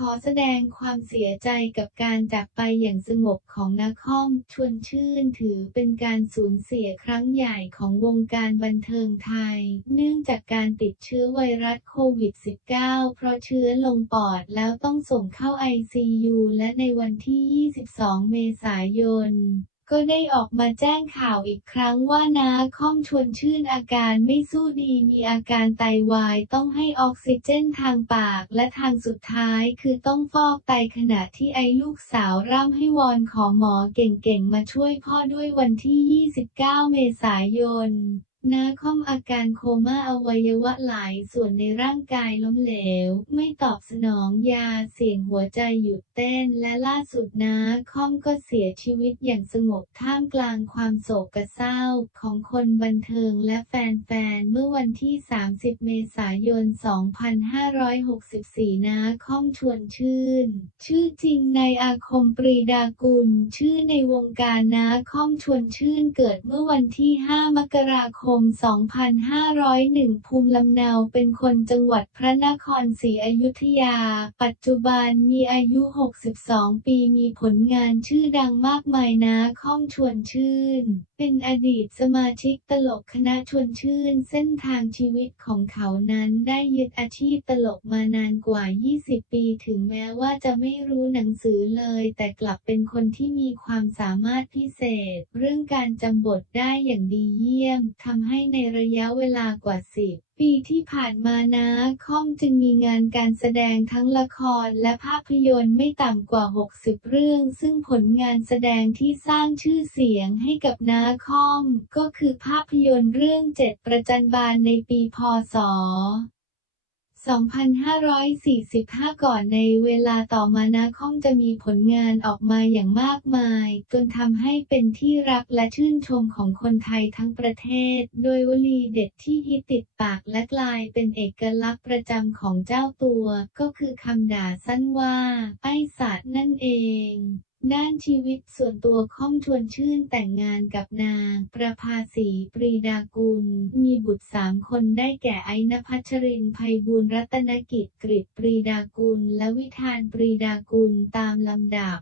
ขอแสดงความเสียใจกับการจากไปอย่างสงบของนาคอมชวนชื่นถือเป็นการสูญเสียครั้งใหญ่ของวงการบันเทิงไทย เนื่องจากการติดเชื้อไวรัสโควิด -19 เพราะเชื้อลงปอดแล้วต้องส่งเข้า ICU และในวันที่ 22 เมษายน ก็ได้ออกมาแจ้งข่าวอีกครั้งว่านาค่อมชวนชื่นอาการไม่สู้ดีมีอาการไตวายต้องให้ออกซิเจนทางปากและทางสุดท้ายคือต้องฟอกไตขณะที่ไอ้ลูกสาวร่ำให้วอนขอหมอเก่งๆมาช่วยพ่อด้วยวันที่ 29 เมษายน นาคอมอาการโคม่าอวัยวะหลายส่วนในร่างกายล้มเหลว ไม่ตอบสนองยาเสียงหัวใจหยุดเต้นและล่าสุดนาคอมก็เสียชีวิตอย่างสงบท่ามกลางความโศกเศร้าของคนบันเทิงและแฟนๆ เมื่อวันที่ 30 เมษายน 2564 นาคอมชวนชื่น ชื่อจริงในอาคมปรีดากุล ชื่อในวงการนาคอมชวนชื่นเกิดเมื่อวันที่ 5 มกราคมม 2501 ภูมิลำเนาเป็นคนจังหวัดพระนครศรีอยุธยา ปัจจุบันมีอายุ 62 ปีมีผลงานชื่อดังมากมายนาคอมชวนชื่น เป็นอดีตสมาชิกตลกคณะชวนชื่น เส้นทางชีวิตของเขานั้นได้ยึดอาชีพตลกมานานกว่า 20 ปี ถึงแม้ว่าจะไม่รู้หนังสือเลย แต่กลับเป็นคนที่มีความสามารถพิเศษ เรื่องการจำบทได้อย่างดีเยี่ยมทำให้ในระยะเวลากว่า10ปีที่ผ่านมานะค่อมจึงมีงานการแสดงทั้งละครและภาพยนตร์ไม่ต่ำกว่า 60 เรื่อง ซึ่งผลงานแสดงที่สร้างชื่อเสียงให้กับนาคอม ก็คือภาพยนตร์เรื่องเจ็ดประจันบานในปีพศ 2545 ก่อนในเวลาต่อมานาคอมจะมีผลงานออกมาอย่างมากมาย จนทำให้เป็นที่รักและชื่นชมของคนไทยทั้งประเทศ โดยวลีเด็ดที่ฮิตติดปากและกลายเป็นเอกลักษณ์ประจำของเจ้าตัว ก็คือคำด่าสั้นว่า ไอ้สัตว์นั่นเอง ด้านชีวิตส่วนตัวค่อมชวนชื่นแต่งงานกับนาง ประภาสีปรีดากุล มีบุตรสามคนได้แก่ไอ้นพัชรินภัยบุญรัตนกิจกฤษปรีดากุล และวิธานปรีดากุลตามลำดับ